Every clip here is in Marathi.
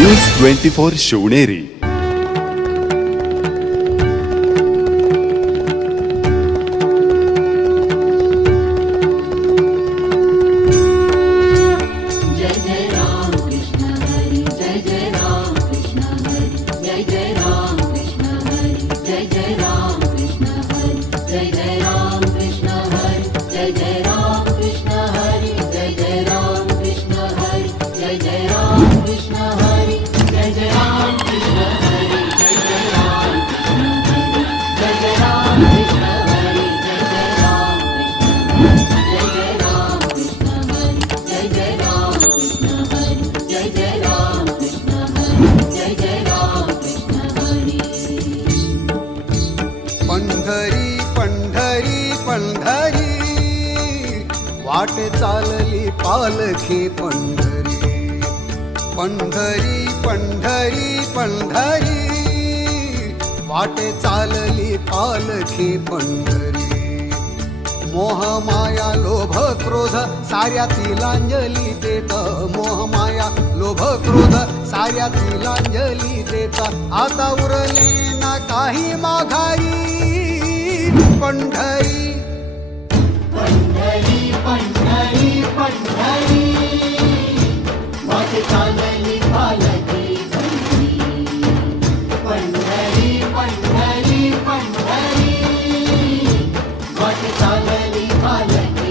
News 24 Shuneri. Jai Jai Ram Krishna Hari Jai Jai Ram Krishna Hari Jai Jai Ram Krishna Hari Jai Jai वाट चालली पालखी पंढरी. पंढरी पंढरी पंढरी. वाटे चालली पालखी पंढरी. मोहमाया लोभ क्रोध साऱ्या तिलांजली देता. मोहमाया लोभ क्रोध साऱ्या तिलांजली देत. आता उरली ना काही माघारी. पंढरी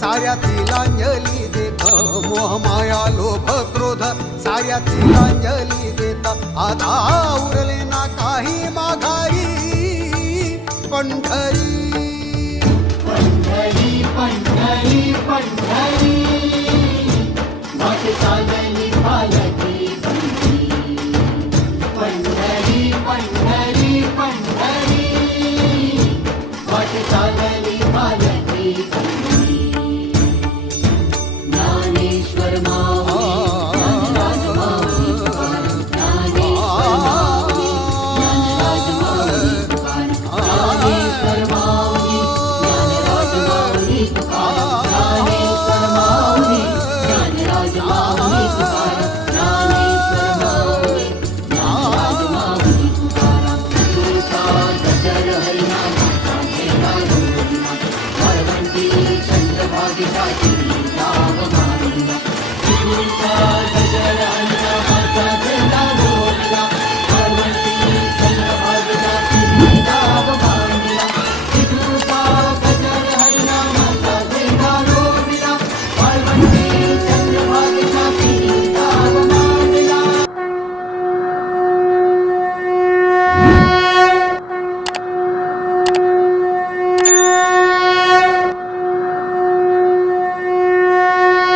साऱ्यातीलांजली देता मोह माया लोभ क्रोध जली देत. आता उरले नाग I'll it right